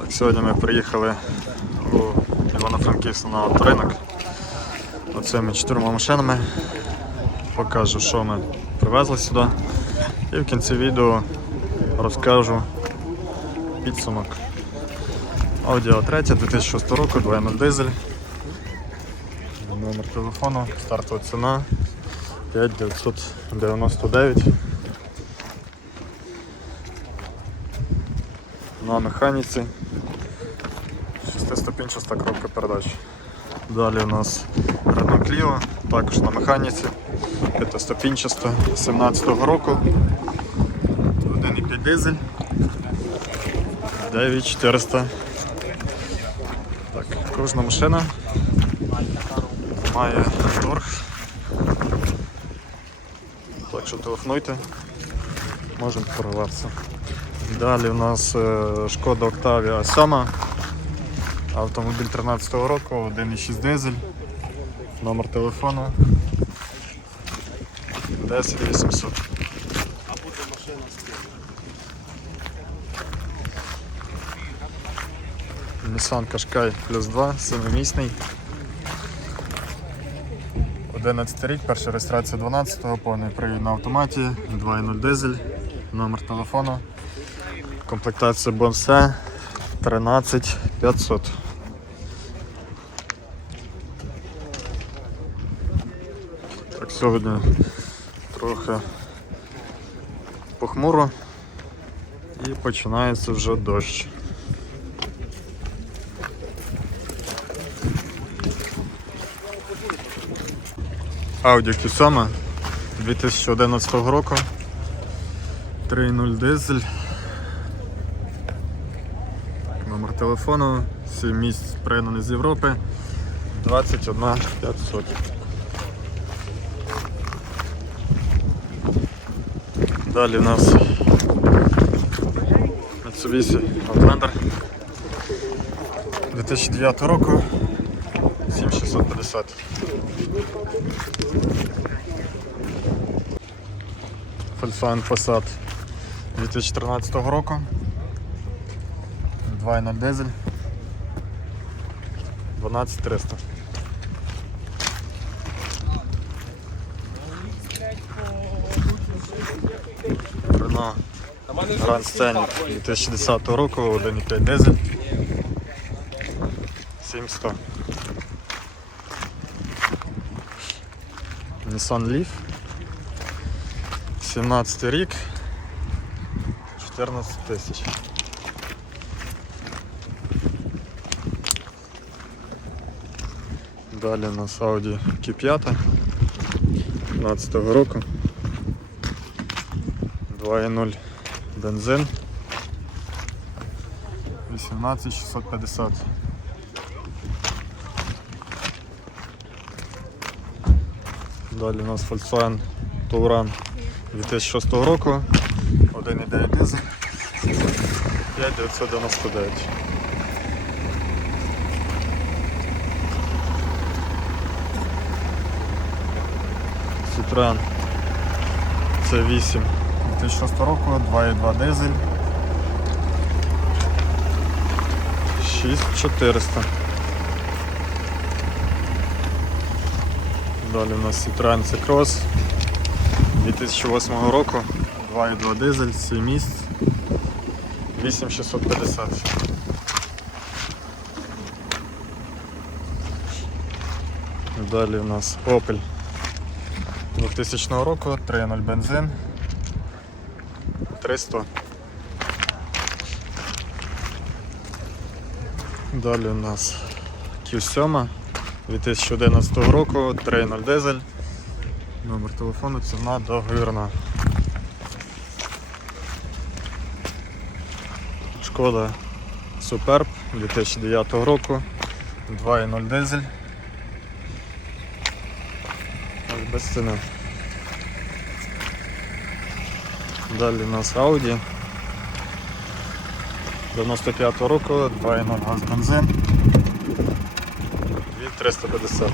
Так, сьогодні ми приїхали у Івано-Франківськ на авторинок. Оцими чотирма машинами. Покажу, що ми привезли сюди. І в кінці відео розкажу підсумок. Audi A3 2006 року, 2.0 дизель. Номер телефону, стартова ціна 5999. На механіці. Шестиступінчаста коробка передач. Далі у нас Renault Clio, також на механіці. П'ятиступінчаста 17-го року. 1,5 дизель. 9400. Так, кожна машина має торг. Так що телефонуйте, можемо порватися. Далі у нас е, шкода Octavia 7. Автомобіль 13-го року, 1,6 дизель. Номер телефону 10800. Nissan Qashqai плюс 2, 7-місний. 11 рік, перша реєстрація 12-го, повний привід на автоматі, 2.0 дизель, номер телефону, комплектація Bonsai 13500. Сьогодні трохи похмуро і починається вже дощ. Audi Q7 2011 року. 3.0 дизель. Номер телефону, 7 місць пригнаний з Європи. 21 500. Далі у нас Mitsubishi Outlander 2009 року 7650. Volkswagen Passat 2013 року. 2.0 дизель. 12300. Renault Grand Scenic 2010 року, 1.5 дизель. 7100. Nissan Leaf. 17 рік. 14 тисяч. Далі у нас Audi Q5 15 року. 2.0 бензин. 18650. Далі у нас Volkswagen Touran 2006 року. 1.9 дизель. 5999. Citroen C8 2006 року, 2.2 дизель. 6400. Далі у нас Citroen C-Cross 2008 року, 2.2 дизель, 7 місць, 8650. Далі у нас Opel 2000 року, 3.0 бензин, 300. Далі у нас Q7 2011 року, 3.0 дизель. Номер телефону, ціна договірна. Шкода Superb 2009 року, 2.0 дизель. Без ціни. Далі у нас Audi 95 року, 2.0 газ бензин. 2350.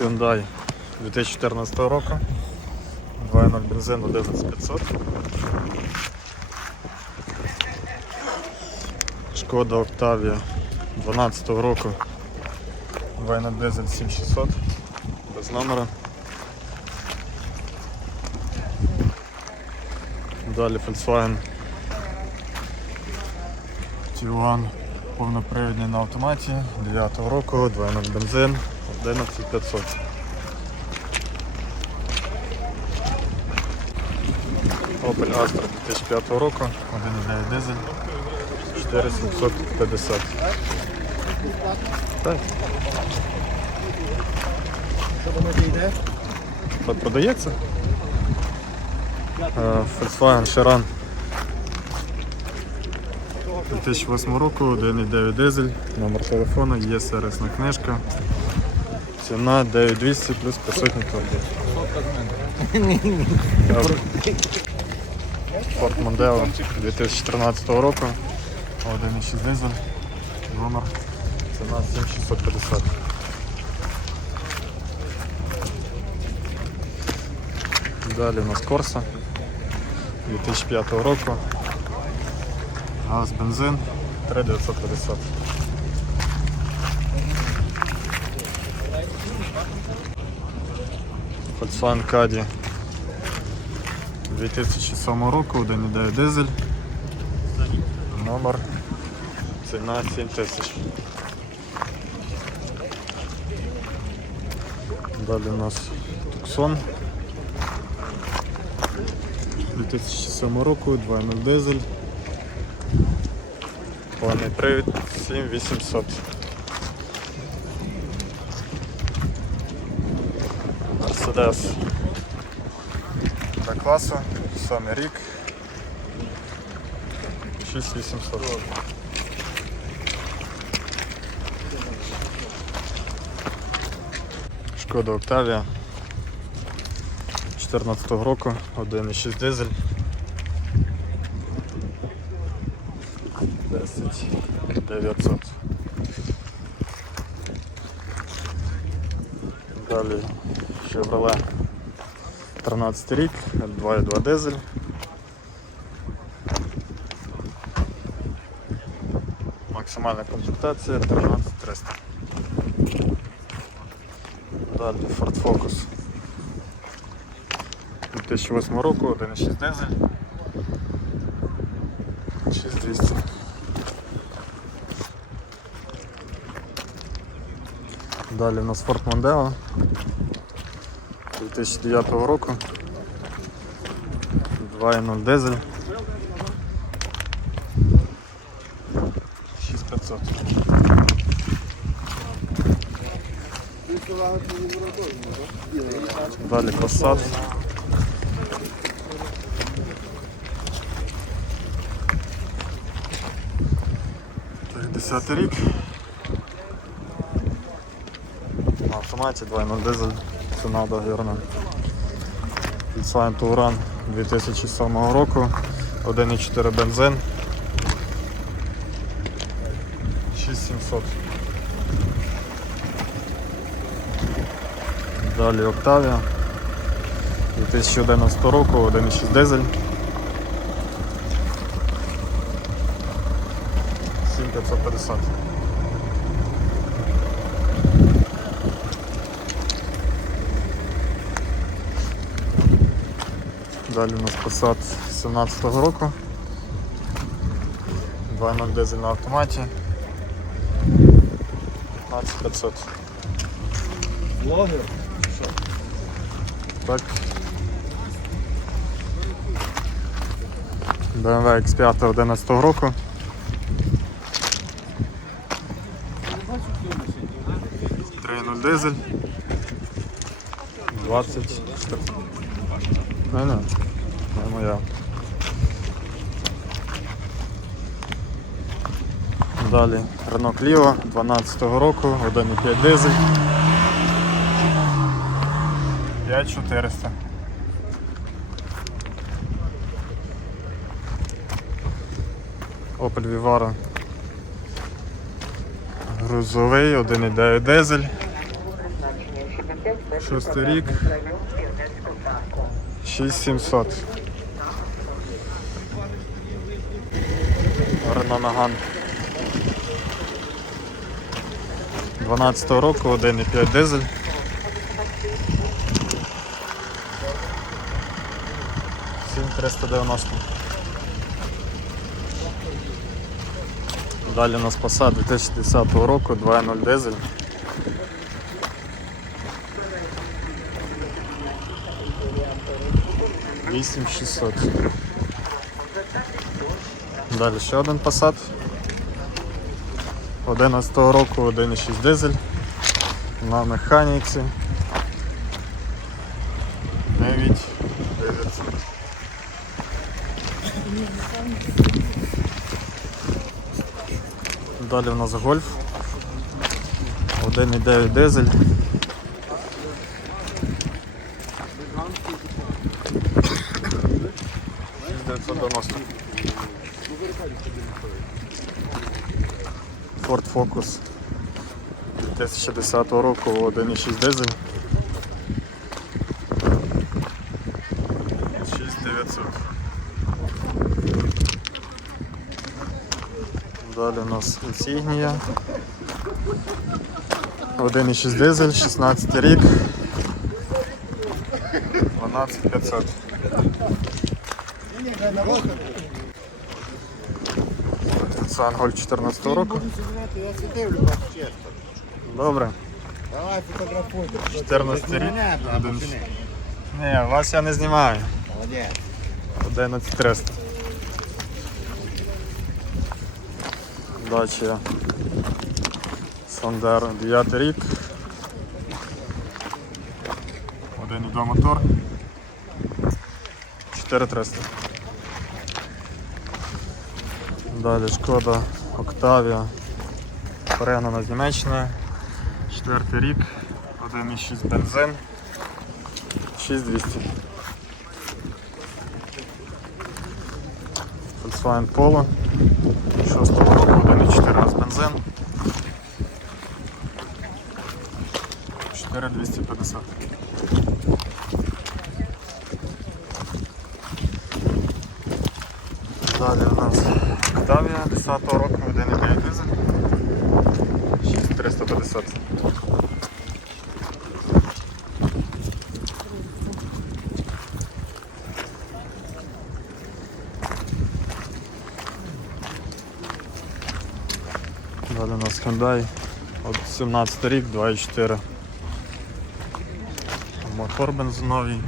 Hyundai 2014 року. 2.0 бензин 11500. Шкода Октавія 12 року. 2.0 дизель 7600 без номера. Далі Volkswagen. Tiguan повнопривідний на автоматі. 9 року, 2.0 бензин. 11500. Opel Astra 2005 року, 1.9 дизель. 4750. Так. Це продається? Е, Volkswagen Chiron 2008 року, 1.9 дизель, номер телефону, є сервісна книжка. Ціна 9200 плюс присутній торги. Добре. Ford Mondeo 2013 року, 1.6 дизель, номер, ціна 7650. Далі у нас Corsa 2005 року. Газ, бензин 3950. Volkswagen Caddy 2007 року, 1.9 дизель. Номер. Ціна 7000. Далі у нас Tucson 2007 року, 2.0 дизель. Повний привід 7800. Мерседес Б класу, саме рік. 6800. Шкода Октавія 14 року, 1.6 дизель. 10 900. Далі Chevrolet 13 рік, 2.2 дизель. Максимальна комплектація 13300. Далі Ford Focus 2008 року, 1.6 дизель. 6200. Далі у нас Ford Mondeo 2009 року. 2.0 дизель. 6500. Далі Passat. Так, 10 рік. На автоматі 2.0 дизель, ціна договірна. Volkswagen Touran 2007 року, 1.4 бензин. 6700. Далі Octavia 2011 року, 1.6 дизель. 7550. Далі у нас Passat 17 року. 2.0 дизель на автоматі. 15500. Блогер? Так. BMW X5 11 року. Трейну дизель. 20. Не, не, не моя. Далі Renault Clio 12 року, 1,5 дизель. 5400. Opel Vivaro. Грузовий, 1,9 дизель. Шостий рік. 6700. Рено Наган. 12 року, 1,5 дизель. Сім 390. Далі у нас Passat 2010 року, 2.0 дизель. Вісім 600. Далі ще один Passat. 11 року 1.6 дизель. На механіці. 9 900. Далі в нас гольф. 1,9 дизель. Шість 990. Ford Focus 2010 року 1,6 дизель. Далі у нас інсігнія. 1,6 дизель, 16 рік. 12500. Це Анголь 14 року. Добре. Давай фотографуйте. 14 рік. Ні, вас я не знімаю. Молодець. 11300. Дача Сандер 9 рік. 1,2 мотор. 4300. Далі шкода Октавія. Перегнана з Німеччини. 4 рік. 1,6 бензин. 6200. Volkswagen Polo. 6 року 1,4 раз бензин. 4250. Далі у нас Octavia 10 року 1,9 дизель. 6350. Далі у нас Hyundai. От 17 рік, 2,4. Мотор бензиновий.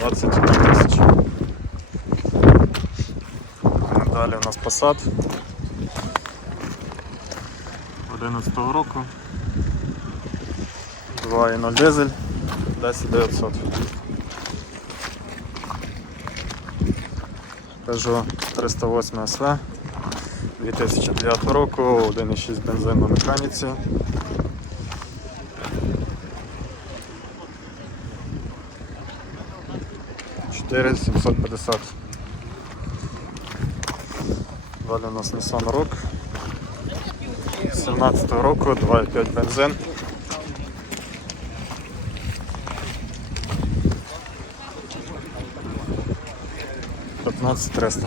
21 тисяч. Далі у нас Passat. 11 року. 2,0 дизель. 10900. Peugeot 308 SV. 2009 року, 1,6 бензин на механіці. Чотири 750. Далі у нас Nissan Rogue. 17 року, 2,5 бензин. П'ятнадцять триста.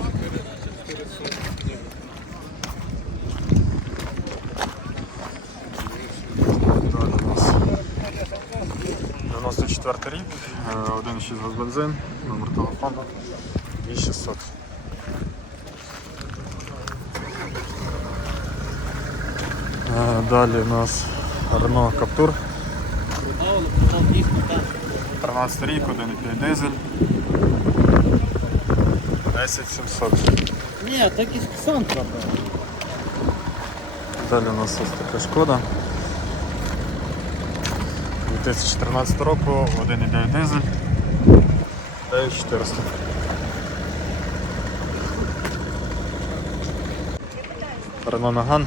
Далі у нас 94 рік, е, 1,6 газ бензин, номер телефону 2600. Е, Далі у нас Renault Captur. 13 рік, 1,5 дизель. 10700. Ні, так і сам. Далі у нас ось така шкода. 2014 року, 1,9 дизель. 9400. Renault Megane.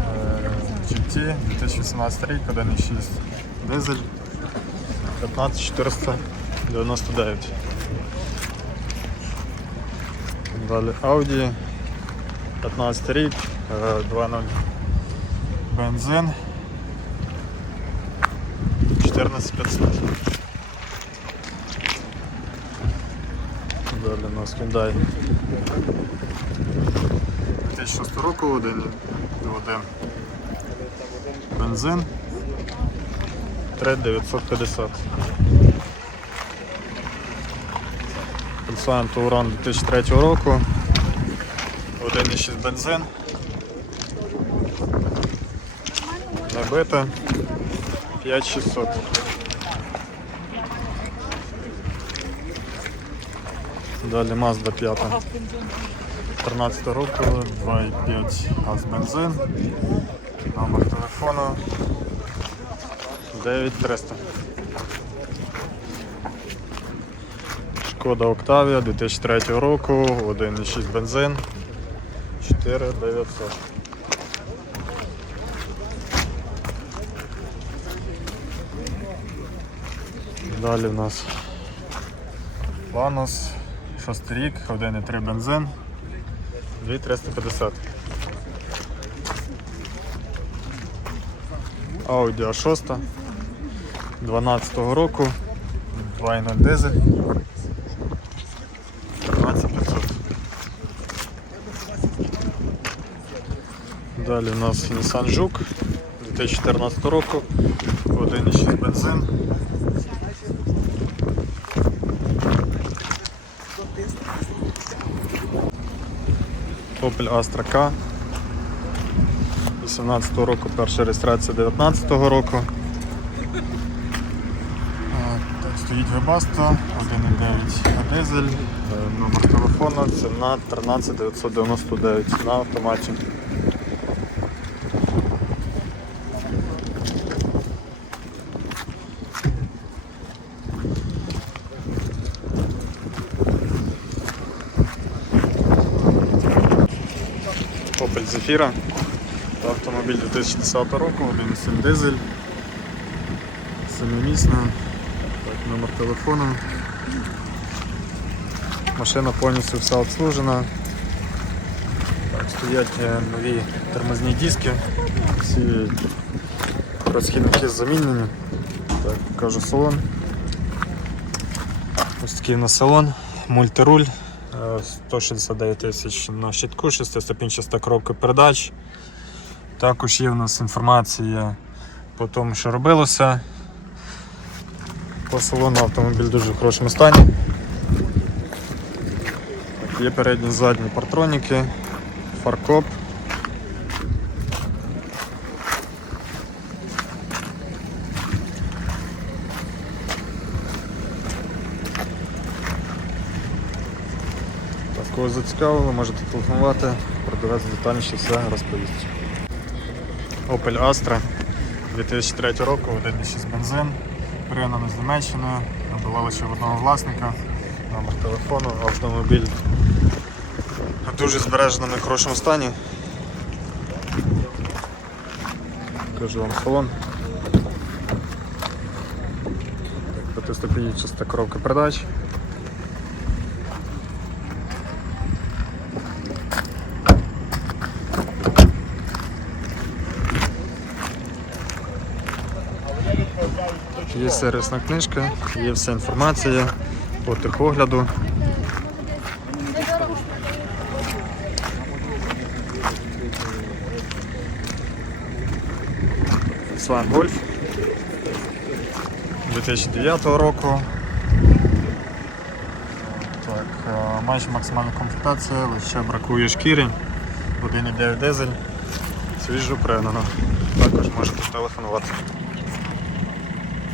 Е, GT 2018 рік, 1,6 дизель. 15499. Далі Audi 15 рік, е, 2.0 бензин. 14500. Далі нас Hyundai 2006 року, 1 1 бензин 3950. Volkswagen Touran 2003 року, 1,6 бензин. Набита 5600. Далі Mazda 5. 13 року, 2,5 газ бензин. Номер телефону 9300. Шкода Octavia 2003 року, 1,6 бензин 4900. Далі в нас Ланос, 6 рік, 1,3 бензин, 2350. Audi A6 12 року, 2.0 дизель, 13500. Далі у нас Nissan Juke 2014 року, 1,6 бензин. Opel Astra K 18 року, перша реєстрація 19 року. Так, стоїть Webasto, 1,9 дизель, е, номер телефону, ціна 13999 на автоматі. Opel Zafira. Автомобіль 2010 року, 1,7 дизель. Семимісна. Так, номер телефону. Машина повністю вся обслужена. Так, стоять е, нові тормозні диски. Всі розхідники замінені. Так, покажу салон. Ось такий у нас салон, мультируль. Е, 169 тисяч на щитку, 6 коробка передач. Також є в нас інформація по тому, що робилося. По салону автомобіль дуже в хорошому стані. Є передні задні партроніки, фаркоп. Кого зацікавило, можете телефонувати, продавець детальніше все розповість. Opel Astra 2003 року, 1,6 бензин, пригнано з Німеччини, набивали ще в одного власника, номер телефону, автомобіль в дуже збереженому і хорошому стані. Кажу вам салон. П'ятиступінчаста чиста коробка передач. Є сервісна книжка, є вся інформація по техогляду. Volkswagen Golf 2009 року. Так, е, майже максимальна комплектація, лише бракує шкіри, 1,9 дизель, свіжо пригнано. Також можете телефонувати.